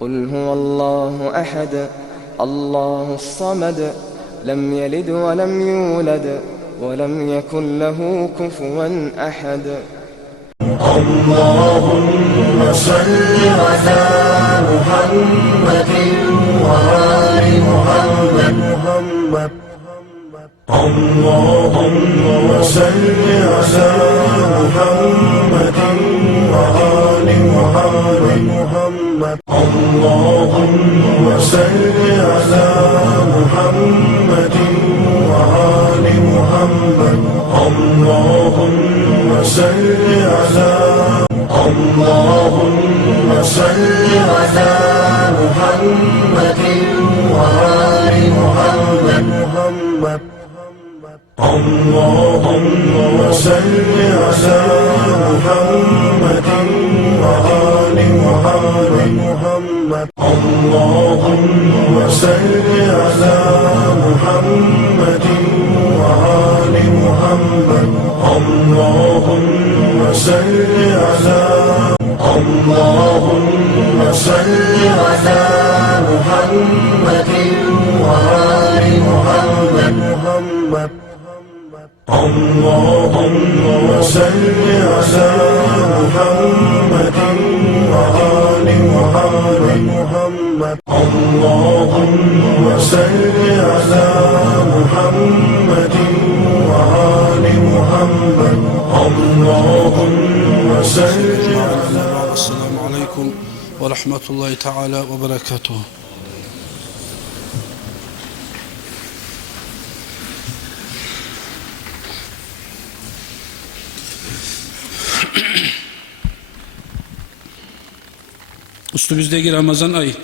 قل هو الله أحد الله الصمد لم يلد ولم يولد ولم يكن له كفوا أحد. اللهم صل على محمد وآل محمد. اللهم صل على محمد وآل محمد. اللهم صل على محمد وآل محمد. اللهم صل على اللهم صل على محمد وآل محمد. اللهم صل على محمد وآل محمد. اللهم صل على محمد وآل محمد. اللهم صل على اللهم صل على محمد وآل محمد. اللهم صل على محمد وآل محمد. اللهم صل على محمد وآل محمد. اللهم صل على السلام عليكم ورحمة الله تعالى وبركاته. Üstümüzdeki Ramazan ayı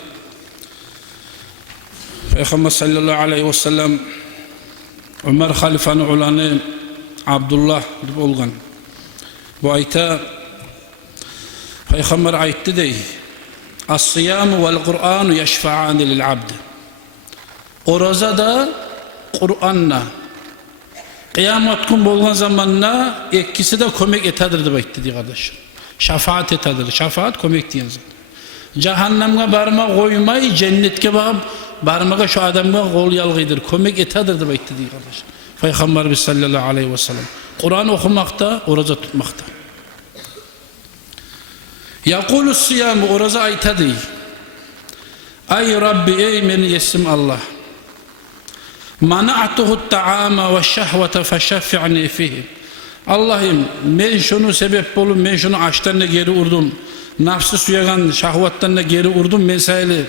Peygamber sallallahu aleyhi ve sellem Ömer halifanın oğlanı Abdullah gibi olgan bu ayta Peygamber aytti dey As-siyamu vel Kur'anu yeşfa'ani lil abdi. Oraza da Kur'an'la kıyamet gün bolgan zamanla ikkisi de kömek etadir deb aytti dey kardeş. Şafaat etadir. Şafaat kömek diyen zat. Cehenneme barma koymay cennetke bakıp barmaga şu adamga kol yalgıdır, kömek etadir deb aytti dey kardeş. Peygamber sallallahu aleyhi ve sellem Kur'an okumakta, oraza tutmakta. Yakulus siyam oraza aytadı. Ay Rabbi ey meni yesim Allah. Mana'tuhu ta'ama ve şehvete feşeffi'ni fihi. Allah'ım men şunu sebep bolup men şunu açtan da geri urdum. Nafsı suyagan şahvattan da geri urdum mesele.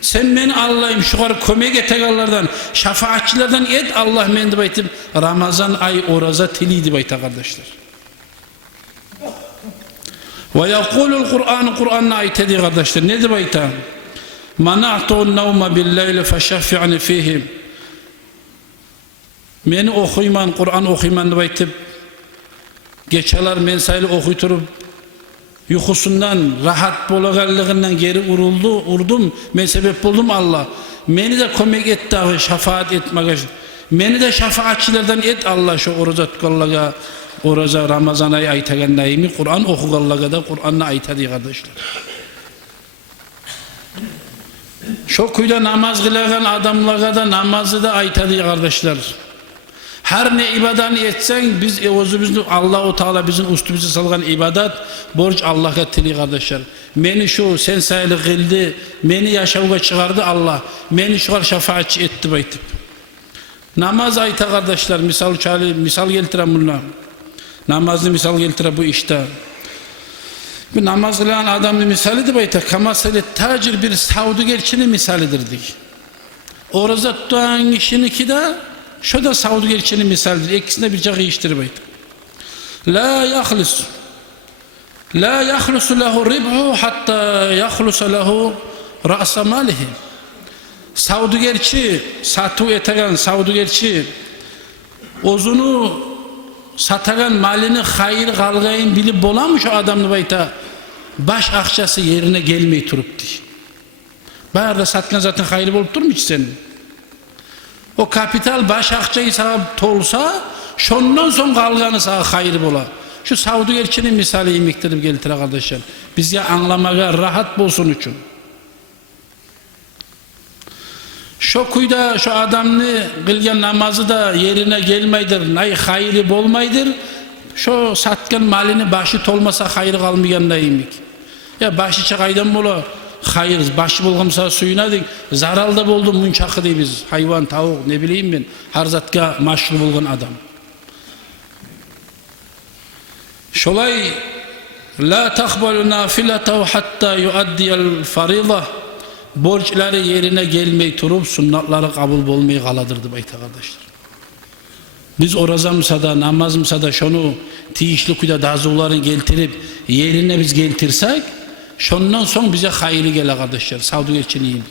Sen beni Allah'ım şu kadar kömek etegallardan, şafaatçilerden et Allah men deb aytip Ramazan ay oraza tiliydi bayta kardeşler. Ve yakulul Kur'an'ı aytedi kardeşler. Ne deb ayta? Mana'tu'un nevme billeyli feşeffi'ni fihi. Meni okuyman, Kur'an okuyman deb aytip geçeler mensaylı okuyturup yuhusundan, rahat bolaganlığından geri urdum, men sebep buldum Allah. Meni de kömek et dağı, şafaat etmege. Meni de şafaatçilerden et Allah şu oruza tutgallaga, oruza Ramazan ayı aytagan daimi Kur'an okugallaga da Kur'an'la aytadı kardeşler. Şu kuyda namaz kılagan adamlara da namazı da aytadı kardeşler. Her ne ibadanı etsen biz evozumuzun Allah-u Teala bizim üstümüze salgan ibadat borç Allah'a tili kardeşler. Meni şu sen sayılı kıldı, meni yaşavuga çıkardı Allah, meni şu kadar şefaatçi etti baytip. Namaz ayta kardeşler misal geltiren bunlar. Namazlı misal geltiren bu işte. Bu namaz kılan adamın misalidir bayta. Kamasele tacir bir savdugerçinin misalidir dik. Orada tutan kişinin de şu da savdugerçinin misalidir. İkisinde bir cağı iştir bayta. La yahlusu lehu ribhu hatta yahlusa lehu ra'sa malihi. Savdugerçi, satı etagan savdugerçi ozunu satagan malini hayır kalgayın bilip bolamış o adamını bayta baş akçası yerine gelmeyi turup diye. Bayarda satkan zaten hayırlı bolup durmuş hiç senin. O kapital baş akçayı sana tolsa şondan son kalganı sana hayır bola. Şu savdugerçinin misali imiktirip gelitire kardeşler. Biz ya anlamaga rahat bolsun için. Şu kuyda şu adamını kılgan namazı da yerine gelmeydir, nay hayırı bolmaydır. Şu satkan malini başı tolmasa hayır kalmayan neyimik. Ya başı çakaydan bola hayır, başı bolgamsa suyuna dik, zaralda boldu munçakı dey biz. Hayvan, tavuk, ne bileyim ben, har zatka maşgul bolgan adam. Şolay la takbalu nafilatahu hatta yuaddiyal farida. Borçları yerine gelmey turup sünnetleri kabul bolmay kaladırdı bayta kardeşler. Biz orazamsa da namazımsa da şunu tiyişli kuyda dazıqların geltirip yerine biz geltirsek şondan son bize hayırlı gele kardeşler. Savdu geçineyim.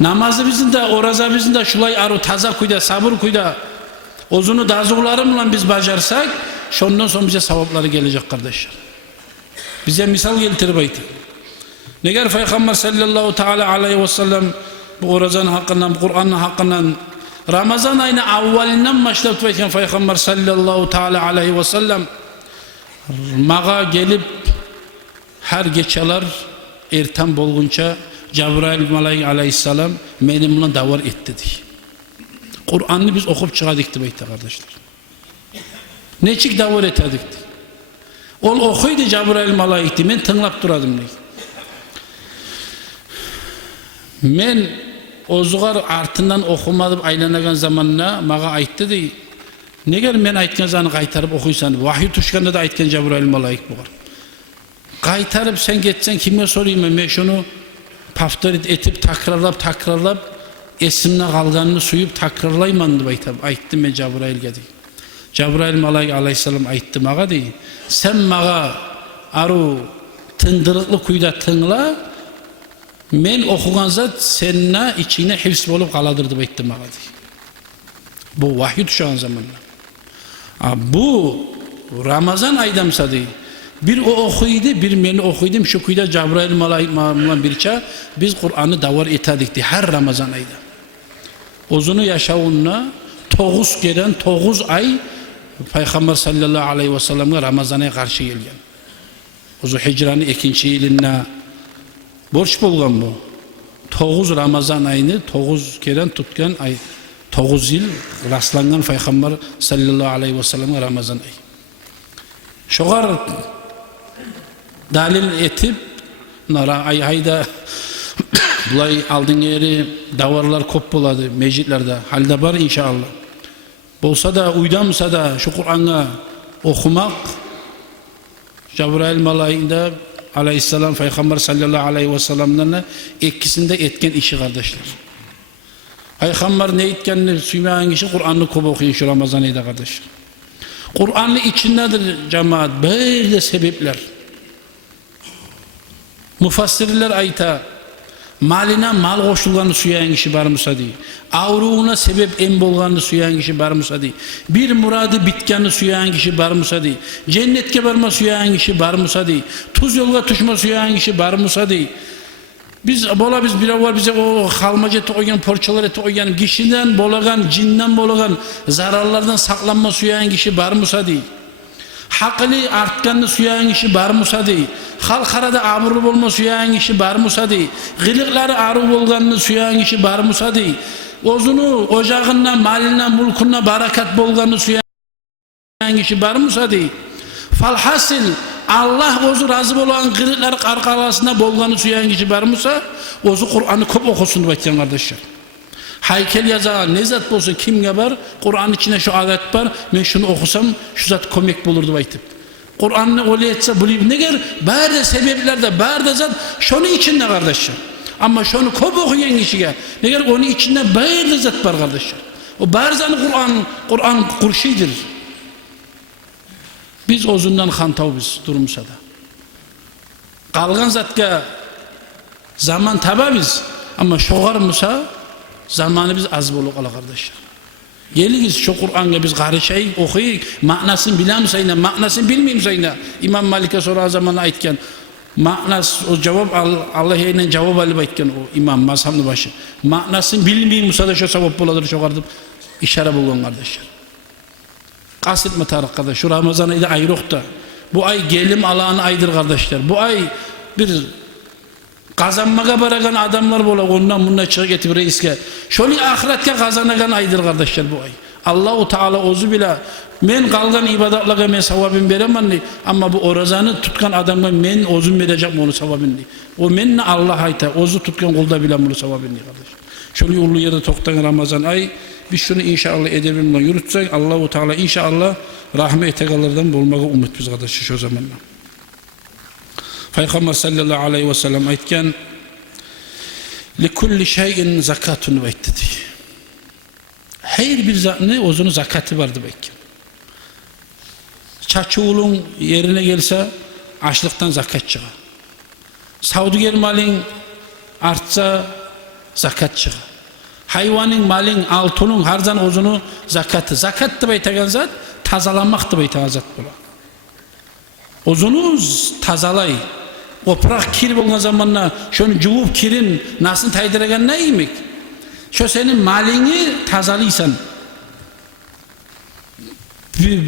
Namazı bizim de oraza bizim de şulay aru taza kuyda sabır kuyda ozunu dazıqlarımla biz bacarsak şondan son bize sevapları gelecek kardeşler. Bize misal geltirip baytı. Neger Peygamber sallallahu teala aleyhi ve sellem bu orazan hakkından, bu Kur'an'ın hakkından Ramazan ayını avvalinden başlayıp bayken Peygamber sallallahu teala aleyhi ve sellem mağa gelip her geçeler erten bolgunça Cebrail Malaik aleyhisselam benimle davar etti diye. Kur'an'ı biz okup çıkadık diye kardeşler. Neçik davar ettik diye. Ol okuydu Cebrail Malaik diye, ben tınlap duradım diye. Men ozuğar artından okumadım aylanagan zamanına mağa aytdı dey. Neger men aytgan zanı qaytarıp okuysan, vahiy tuşkanda da aytgan Cebrail Malaik bular. Qaytarıp sen geçsen kime sorayım men şunu paftar etip takrarlap esimne kalganını suyup takrarlayman deb aytdım men Cebrail'ge dey. Cebrail Malaik aleyhisselam aytdı mağa dey. Sen mağa aru tındırıklı kuyda tınla, men okugan zat seninle içine hifz bolup kaladırdı baytdı mağa dey. Bu vahiy tuşan zamanla. Bu Ramazan aydamsa dey. Bir o okuydu, bir meni okuydum. Şu kuyda Cebrail Malaik mağamla birçe biz Kur'an'ı davar etadik dey her Ramazan ayda. Ozunu yaşavunna 9 gelen 9 ay Peygamber sallallahu aleyhi ve sellem'e Ramazan'a karşı gelgen. Ozu Hicran'ın 2. yılına borç bolgan bu. 9 Ramazan ayını 9 keren tutkan ay 9 yıl rastlangan Peygamber sallallahu aleyhi ve sellem'e Ramazan ayı. Şoğar dalil etip nara ayda bulay aldın yeri davarlar kop boladı mecitlerde halde var inşallah. Bolsa da uydamsa da şu Kur'an'a okumak Cebrail Malaik'inde aleyhisselam Peygamber sallallahu aleyhi ve sellem'den ikisinde etken işi kardeşler. Peygamber ne etkenini suymayan kişi Kur'an'ı kop okuyun şu Ramazan ayında kardeşler. Kur'an'ın içindedir cemaat böyle sebepler. Mufassirler ayta malina mal koşulganı suyan kişi barmısa dey. Avruğuna sebep en bolganı suyan kişi barmısa dey. Bir muradı bitkanı suyan kişi barmısa dey. Cennetke barma suyan kişi barmısa dey. Tuz yolga tuşma suyan kişi barmısa dey. Biz bir var bize o halmaca toygan porçaları toygan kişiden bolagan cinden bolagan zararlardan saklanma suyan kişi barmısa dey. Haklı artkanını suyan kişi barmısa dey. Halkarada aburu bolma suyan kişi barmısa dey. Gılıkları arı bolganını suyan kişi barmısa dey. Ozunu ocağından, malinden, mulkundan barakat bolganını suyan kişi barmısa dey. Falhasil Allah ozu razı bolan gılıkları arkalasında bolganını suyan kişi barmısa ozu Kur'an'ı kop okusun diye aytgan kardeşler. Haykel yazağı ne zat bolsa kimge var? Kur'an'ın içine şu adet var. Ben şunu okusam şu zat komik bulur diye aytıp. Kur'an'ı öyle etse bilip neger? Bari sebeplerde bari zat şunu içinde kardeşler. Ama şunu kop okuyan kişiye neger onun içinde bari zat var kardeşler. O bari zanı Kur'an kurşidir. Biz ozundan hantav biz durumsa da. Kalgan zatka zaman taba biz ama şoğarmısa zamanı biz az bolu kala kardeşler. Geligiz şu Kur'an'a biz karışayı okuyayım, manasını bilemseyne, manasını bilmeyimseyne. İmam Malik'e sonra zamanı aytken, manas o cevap Allah yayından cevap alıp aytken o imam mazhabının başı. Manasını bilmeyimse de şu sevap boladır şoğardım. İşare bulun kardeşler. Kasıtma tarıkkada şu Ramazan ayda ayrık da bu ay gelim alağını aydır kardeşler. Bu ay bir Kazanmaga baragan adamlar bola ondan bundan çıkıp getip reiske. Şöyle ahiretke kazanagan aydır kardeşler bu ay. Allahu Teala ozu bile men kalgan ibadatlarga men savabın beremem ama bu orazanı tutkan adamga men ozun vereceğim onu savabını. O menne Allah ayta ozu tutkan kulda bile bunu savabını kardeş. Şöyle ulu yerde toktan Ramazan ay biz şunu inşallah edebimle yürütsek Allahu Teala inşallah rahmet etegallardan bulmaga umut biz kardeş şu zamanla. Peygamber sallallahu aleyhi ve sellem aytken likulli şeyin zakatun veytedi. Her bir zatının ozunu zakatı vardı belki. Çaçuğulun yerine gelse açlıktan zakat çıkar. Savduger malin artsa zakat çıkar. Hayvanın malin altının harcan ozunu zakatı. Zakat da beytegan zat tazalanmak da beytegan zat bula. Ozunu tazalay. Oprak kir bolgan zamanla şonu juvup kirin nasıl taydıragan ne yemek? Şu senin malini tazalıysan.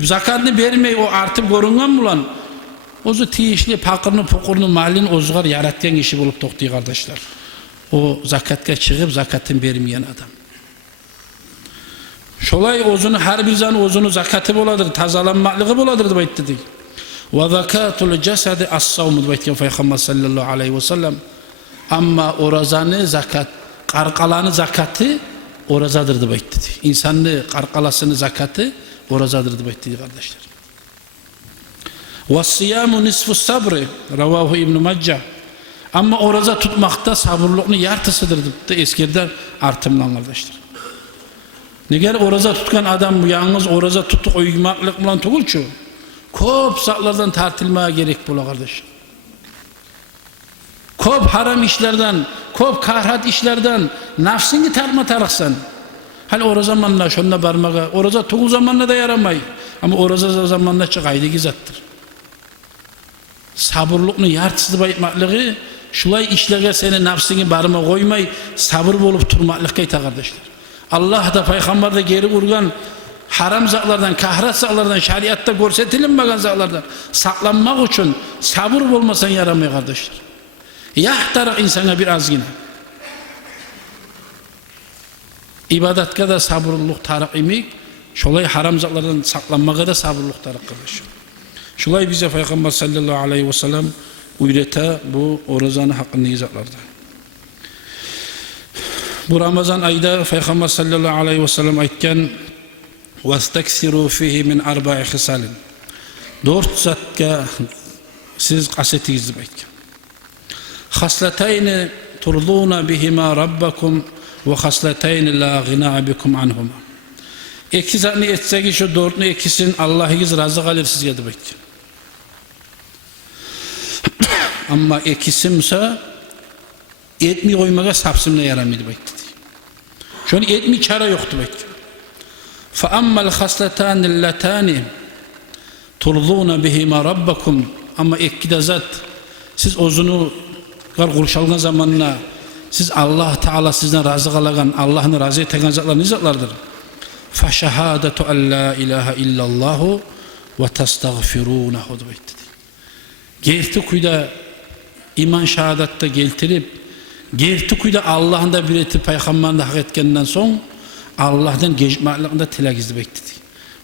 Zakatını vermey o artıp görüngen bulan. Ozu tiyişli pakırını pokurunu malini ozugar yaratgan kişi bulup toktuyor kardeşler. O zakatka çıkıp zakatını vermeyen adam. Şolay ozunu her bir zan ozunu zakatı boladır, tazalanmaklığı boladır deyip dedik. Ve zakatul cesedi as-savmud deyip Peygamber sallallahu aleyhi ve sellem. Ama orazanı zakat, karkalanı zakatı orazadır deyip dedik. İnsanlı karkalasını zakatı orazadır deyip dedik kardeşler. Ve siyamu nisfu sabri ravahu İbn-i Maccah. Ama oraza tutmakta sabırlığını yartısıdır da eskiden artımlan kardeşler. Neger oraza tutkan adam yalnız oraza tutup uyumaklık bulan tuğulçu. Köp saklardan tartılmaya gerek bula kardeş. Köp haram işlerden, köp kahrat işlerden nafsini tartma tarıksan. Hal oraza zamanla şunla barmağa, oraza tuğul zamanla da yaramay. Ama oraza zamanla çıkaydı gizattır. Sabırlığını yartısız bayıtmaklığı şulay işlerge seni nafsini barma koymay sabır bolup turmaklık kayta kardeşler. Allah da Peygamber de geri urgan haram zatlardan, kahrat zatlardan, şariatta görsetilmegen zatlardan saklanmak için sabır olmasan yaramıyor kardeşler. Yahtarak insana bir azgine. İbadatka da sabırlılık tarak imik, şolay haram zatlardan saklanmaga da sabırlılık tarak kardeşler. Şolay bize Peygamber sallallahu aleyhi ve sellem uyrete bu orazanı hakkında izahlarda. Bu Ramazan ayda Peygamber sallallahu aleyhi ve sellem aytken وَاسْتَكْسِرُوا فِيهِ مِنْ أَرْبَعِ خِسَالٍ 4 zatga siz kasetinizi aytken. خَسْلَتَيْنِ تُرْضُونَ بِهِمَا رَبَّكُمْ وَخَسْلَتَيْنِ لَا غِنَا بِكُمْ عَنْهُمَا 2 zatını etseki şu 4'ünü ekisin Allah'ınız razı kalır sizge de aytken. Ama ekisimse etmi koymaga sapsımla yaramaydı aytken. Şunu etmi çara yoktu aytken. فَأَمَّا الْخَسْلَتَانِ اللَّتَانِ تُرْضُونَ بِهِمَا رَبَّكُمْ Ama ekkide zat siz ozunu kurşalgan zamanla siz Allah Teala sizden razı kalagan Allah'ını razı eten zatlar ne zatlardır? فَشَهَادَةُ أَنْ لَا إِلَٰهَ إِلَّا اللّٰهُ وَتَسْتَغْفِرُونَهُ Gerti kuyda iman şehadatda geltirip gerti kuyda Allah'ın da bir etip Peygamber'in de hak etkenden son Allah'tan geçmaklıkında tilakizdi bekledi.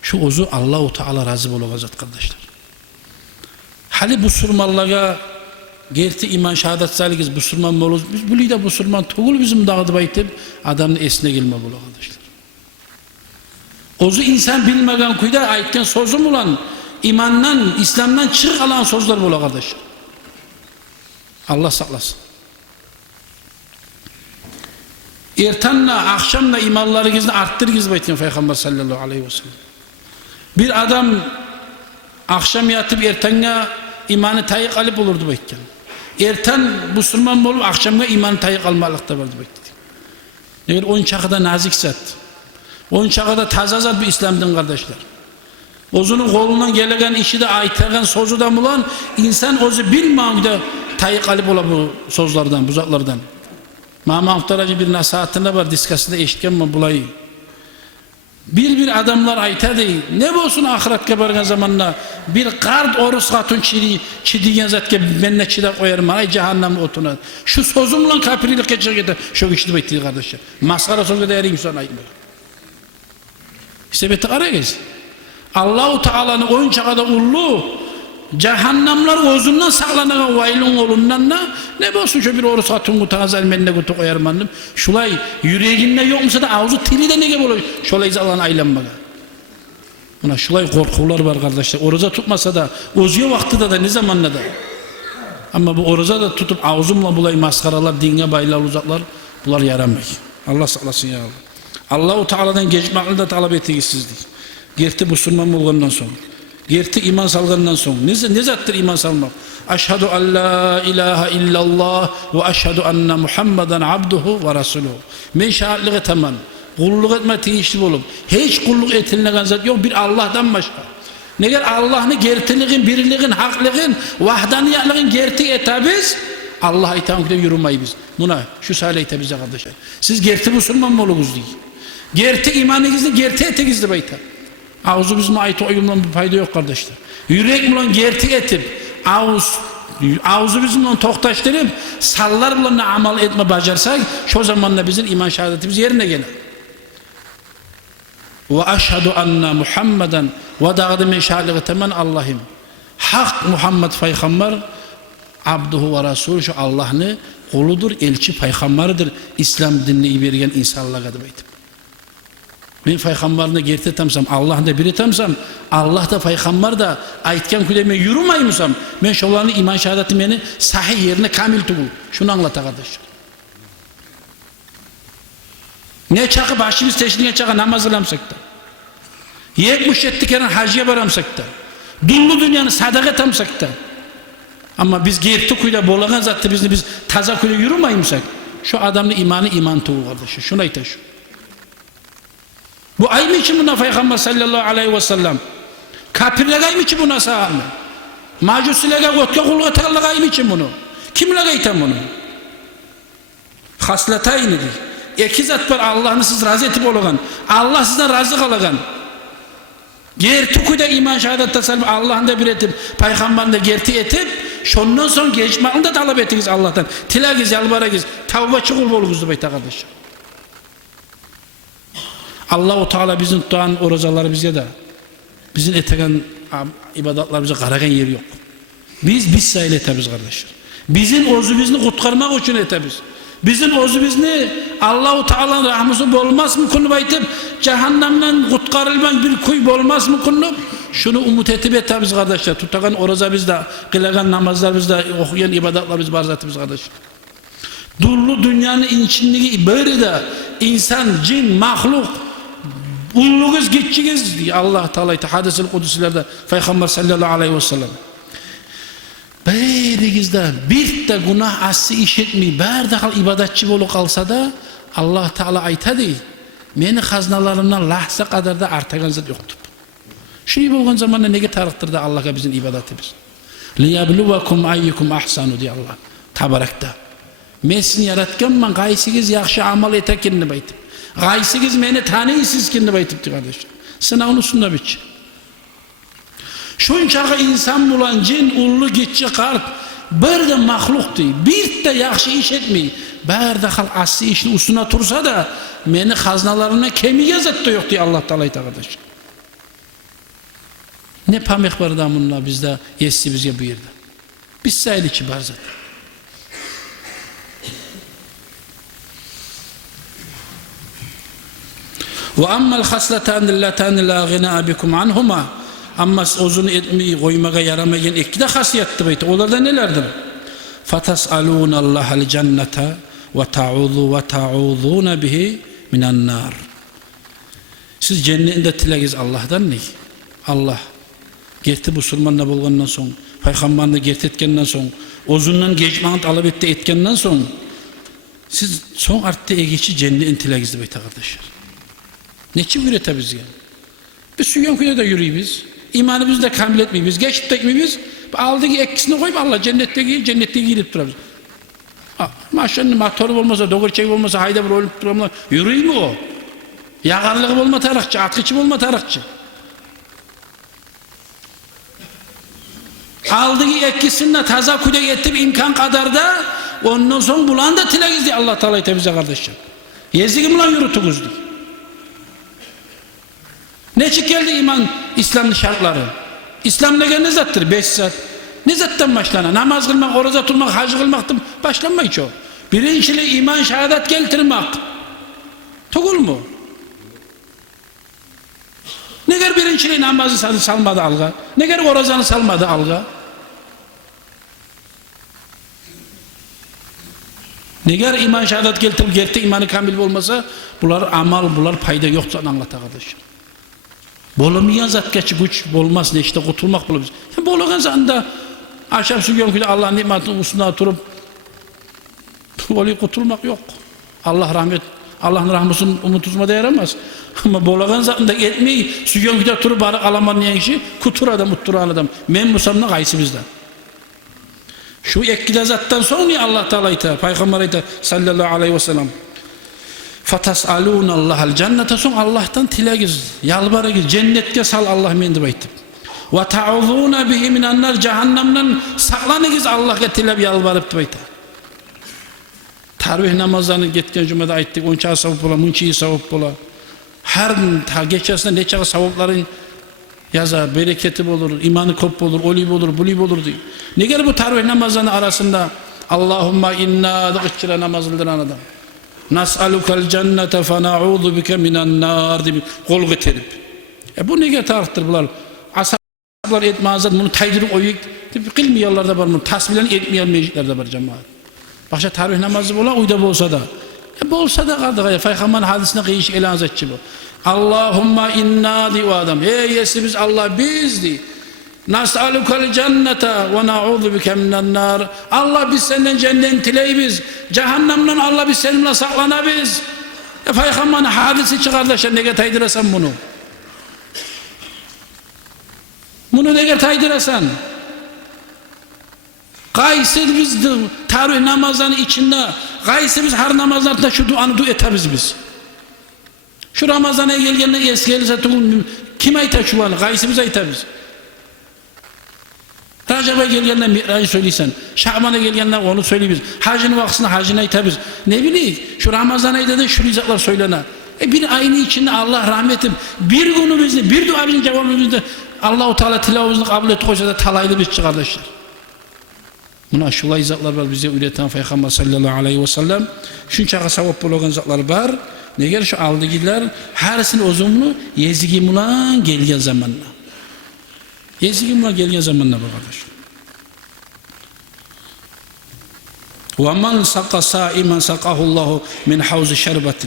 Şu ozu Allah-u Teala razı olacak kardeşler. Hali bu surmallara gerti iman şehadat saligiz bu surman mı olur? Biz bunu da bu surman tuğul bizim dağıdı baytip adamın esne gelme bulu kardeşler. Ozu insan bilmegen kuyda aytken sözüm olan imandan, İslam'dan çık alan sözler bulu kardeşler. Allah saklasın. Ertanla, akşamla imanlarınızı arttırınız baytın Peygamber sallallahu aleyhi ve sellem. Bir adam akşam yatıp ertanga imanı tayık alıp olurdu baytın. Ertan Müslüman olup akşamga imanı tayık almalıkta vardı baytın. Eğer on çakıda nazik zat, on çakıda taza zat bir İslam'dan kardeşler. Ozunun kolundan gelegen işi de aytagan sözü de bulan insan ozu bilmem de tayık alıp ola bu sözlerden, bu zatlardan. Mahmut Muhtaracı bir nasihatinde var diskasında eşitken mi bulayı? Bir adamlar aytadı, ne bolsun ahiretke bargan zamanla bir qard orus hatun çidigen zatke menne çida koyarım, ay cehennem otuna. Şu sözümle kapirilik geçirgede şu işli baytı kardeşler. Maskara sözü de yarayım sonra ayım. İşte beti arayız. Allah-u Teala'nın oyuncağıda ullu, cehennemler özünden saklanan vaylun olundan ne bolsun şu bir orus hatun kutu azal menne kutu koyarım annem. Şulay yüreğinde yokmuşsa da ağzı tili de nege boluyor. Şulay Allah'ın aylanmaga. Buna şulay korkular var kardeşler. Oruza tutmasa da, ozuyor vakti da ne zamanla da. Ama bu oruza da tutup ağzımla bulay maskaralar, dinge baylar, uzaklar, bunlar yaramay. Allah saklasın ya Allah. Allah-u Teala'dan geçmekle de talep ettiğiniz sizdik. Gerti Müslüman olgandan sonra. Gerti iman salgandan sonra. Ne zattır iman salmak? Eşhedü en la ilahe illallah ve eşhedü enne Muhammeden abduhu ve rasuluhu. Men şahitliğe tamam. Kulluk etme teyişli olup. Hiç kulluk etilinen zat yok bir Allah'tan başka. Neger Allah'ını gertiliğin, birliğin, haklığın, vahdaniyetliğin gerti etabiz. Allah'a itaat edip yürümeyi biz. Buna şu sahile etabize kardeşler. Siz gerti Müslüman mı olunuz diye. Gerti imanınızı gerti etegizdi bayta. Ağzımızın ait oyundan bir fayda yok kardeşler. Yürek bulan gerti etip ağzımızın toktaştırıp sallar bulan amal etme bacarsak şu zamanla bizim iman şehadetimiz yerine gelir. Ve eşhedü enne Muhammeden ve dağdı men şahadeti temen Allah'ım. Hak Muhammed peygamber abduhu ve rasul şu Allah'ını kuludur, elçi peygamberdir. İslam dinini bergen insanlığa adı baytım. Men peygamberine gerti tamsam, Allah'ın da biri tamsam, Allah da peygamber da aytken küleme yürümeymsam, men şolarını iman şehadeti meni sahih yerine kamil tuğul. Şunu anlat arkadaşlar. Ne çakı başımız teşniye çakı namaz kılamsak da. 77 kere hacıya varamsak da. Dullu dünyanı sadaka tamsak da. Ama biz gerti kuyla bolagan zattı biz taza kuyla yürümeyimsak, şu adamın iman tuğul kardeşler. Şuna ita şu. Bu ay mı için buna Peygamber sallallahu aleyhi ve sellem? Kapirle ay mı için buna sahabe? Macusilega gotka kulga tarla ay mı için bunu? Kimle gaytan bunu? Hasletayni diyor. İki zat var Allah'ını siz razı etip olagan. Allah sizden razı kalagan. Gerti kuyda iman şehadet sallam Allah'ın da bir etip, Peygamber'in de gerti etip, şondan sonra geçmeğini de talep ettiniz Allah'tan. Tilagiz, yalvaragiz, tavbacı kul boluguzdu bayta kardeşler. Allah-u Teala bizim tutan oruzaları bize de, bizim etegen ibadatlar bize karagan yeri yok. Biz sayılı etebiz kardeşler. Bizim özümüzü kurtarmak için etebiz. Bizim özümüzü Allah-u Teala'nın rahmeti olmaz mı konu baytıp, cehennemden kurtarılmak bir kuy olmaz mı konu? Şunu umut etip etebiz kardeşler. Tutagan oruza bizde, kılagan namazlar bizde, okuyan ibadatlar biz barzatımız kardeşler. Dullu dünyanın içindeki böyle de insan, cin, mahluk, ulluğuz geçeceğiz diye Allah Teala hadis-i kudusilerde Peygamber sallallahu aleyhi ve sellem. Beyrigizde bir de günah aslı iş etmeyi, bir de ibadatçı bolu kalsa da Allah Teala ayta değil. Meni haznalarımdan lahza kadar da artagan zat yoktur. Şey bolgan zamanda nege tarıktırdı Allah'a bizim ibadetimiz. Liyabluvakum ayyukum ahsanu diye Allah tabarakta. Men sizni yaratganman, qaysigiz yaxshi amal etakinni baytib. Qaysigiz meni taniysiz kinni baytibdi kardeşler. Sınavını sunna biç. Şunçağı insan bulan cin, ullu, geçici, kart, bir de mahluk değil, bir de yaxşı iş etmeyi, bir de hal asli işini üstüne tursa da, meni haznalarına kemiğe zat da yok diye Allah Teala kardeşler. Ne pamek var da bununla bizde yesi bize bu yerde. Biz sayılı kibar zat. Ve ammal hasletani latani la gina bikum anhuma. Amma ozunu etmeyi koymaya yaramayan iki de hasiyetli baytı. Onlar da nelerdir? Fatas'alûne Allah'al cennete ve ta'udûne bihi minen nar. Siz cennetinde tilegiz Allah'tan ne? Allah gerti Müslümanla bolgandan soň, Peygamberni gerti etkenden soň, ozundan geçmeğini talep etkenden soň, siz son artta egiçi cennetin tilegizdi baytı kardeşler. Neçin üretebiz yani? Biz süyen kuyda da yürüyüz. İmanımızı da kamil etmeyiz. Geçip tekmeyiz. Aldığı ekkisini koyup Allah cennette giyilip durarız. Maşallah motoru olmasa, doğru çek olmasa, hayda bir olup duramlar. Yürüyü mü o? Yağarlığı olma tarıkçı, atkıcı olma tarıkçı. Aldığı etkisinde taza kuda getirip imkan kadar da ondan sonra bulan da tilek izliyor Allah Teala bize kardeşim. Yezdiğim bulan yürütünüz diye. Ne çık geldi iman İslam'ın şartları? İslam ne ne zattır? 5 saat. Ne zattan başlana? Namaz kılmak, oruza tutmak, hac kılmaktan başlanma hiç o. Birincili iman şehadet getirmek. Tukul mu? Ne kadar birincili namazı salmadı alga? Ne kadar orazanı salmadı alga? Ne kadar iman şehadet getirip gerçek imanı kamil olmasa bunlar amal, bunlar payda yoksa anlat arkadaşım. Bolamayan zat geçi güç olmaz ne işte kurtulmak buluruz. Bolagan zanda aşağı su yönüyle Allah'ın nimetinin üstünde oturup kurtulmak yok. Allah'ın rahmetinin umutuzma değeremez. Ama bolagan zatında etmeyi su yönüyle oturup bari alamanlayan kişi kutur adam, mutturan adam. Men musamına kaysı bizden. Şu ekkide zattan sonra Allah Teala ite, Peygamber ite sallallahu aleyhi ve sellem. Fatas'alûne Allah'al cennete son Allah'tan tilegiz, yalvarıgiz, cennetke sal Allah mendi baytib. Ve ta'udûne bihi minennar cehennemden saklanıgiz Allah'a tilep yalvarıp baytib. Tarvih namazlarını geçen cümlede ayttık, onça savuk bola, munçiyi savuk bola. Her geçesinde neçe savukların yazar, bereketi olur, imanı kop olur, olib olur, bulib olur diyor. Ne gelir bu tarvih namazlarının arasında Allahumma inna da namaz kıldıran adam. Nas'alukal cennete fe na'udhu bike minen nar diye kol getirip. Bu nege tarıktır bunlar? Ashablar etmazlar bunu taydırıp oyuk. Kılmayanlar da var bunu. Tasbilen etmeyen mecitler de var cemaat. Başka tarih namazı bola uyda bolsa da. Bolsa da kaldı. Peygamber hadisine kıyış elan etçi bu. Allahumma inna di o adam. Ey yesimiz Allah biz di. Nas'alukal cennete ve na'udhu bike minen nar. Allah biz senden cennet dileyi biz. Cehennemden Allah biz seninle saklana biz. Peygamber'in hadisi çıkardılar. Ne kadar taydırasın bunu? Bunu ne kadar taydırasın? Kaysı biz tarih namazlarının içinde, kaysı biz her namazlarda şu duanı etiriz biz. Şu Ramazan'a gelgenler eski gelirse kim ayta şu anı? Kaysı biz aytarız. Recep'e gelgenler Mi'rac'ı söyleysen, Şaban'a gelgenler onu söyleyiriz. Hacının vaktinde hacını aytarız. Ne bileyim, şu Ramazan ayda da şu rizaklar söylene. Bir ayın içinde Allah rahmetim, bir günümüzde, bir dua bizim cevabımızda Allah-u Teala tilavuzunu kabul etti koysa da talaylı biz kardeşler. Buna şulay izaklar var bize üreten Peygamber sallallahu aleyhi ve sellem. Şunçağa savap bulagan izaklar var. Ne gelir şu aldıgiler herisini ozumlu yezigi mulan gelgen zamanla. Yezigi mulan gelgen zamanla bu kardeş. وَمَنْ سَقَ سَائِمًا سَقَهُ اللّٰهُ مِنْ حَوْزِ شَرْبَةٍ.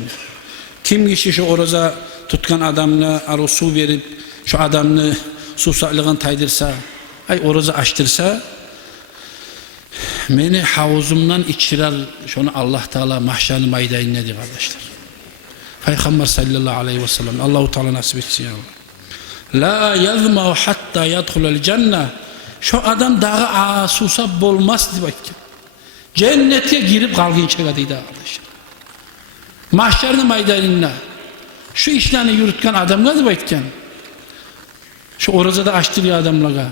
Kim kişi şu oraza tutkan adamına arı su verip şu adamını susaklığın taydırsa, ay oraza açtırsa, beni havuzumdan içirer şunu Allah Teala mahşer-i maydayın ne diyor kardeşler. Peygamber sallallahu aleyhi ve sellem Allah-u Teala nasip etsin ya. La yazma'u hatta yadkhulul cennet. Şu adam dağı susap olmaz diyor. Cennete girip kalgın çekadıydı kardeşler. Mahşer-i maydayınla şu işlerini yürütken adamlar diyor etken. Şu orada da açtırıyor adamlara.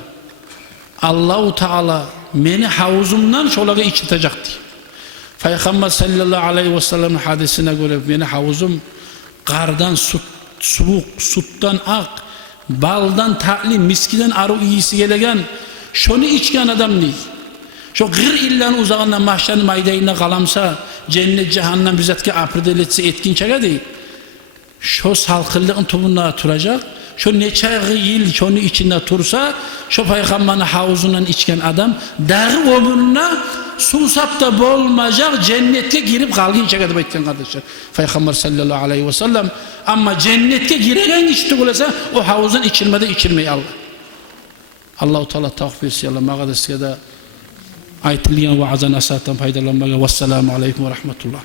Allah-u Teala beni havuzumdan şolaga içirtecekti. Peygamber sallallahu aleyhi ve sellem'in hadisine göre beni havuzum kardan soğuk, suttan ak, baldan tatlı, miskiden arı iyisi gelegen, şunu içken adam değil. Şu gır illan uzağından mahşerin maydayına kalamsa, cennet cehennem bizzatki aprideletse etkin çeker değil. Şu salkıllığın tubunluğa turacak, şu neçe yıl şunu içinde tursa, şu Peygamber'in havuzundan içken adam, dağı ömrüne susap da bolmayacak, cennete girip kalgın çeker de etken kardeşler. Peygamber sallallahu aleyhi ve sellem, ama cennete giren içti olursa, o havuzun içilmede içilmeyi Allah. Allah-u Teala tağfirsi Allah, mağadası ya da ayetliyen vaazan asatan faydalanmaya. Vesselamu aleyküm ve rahmetullah.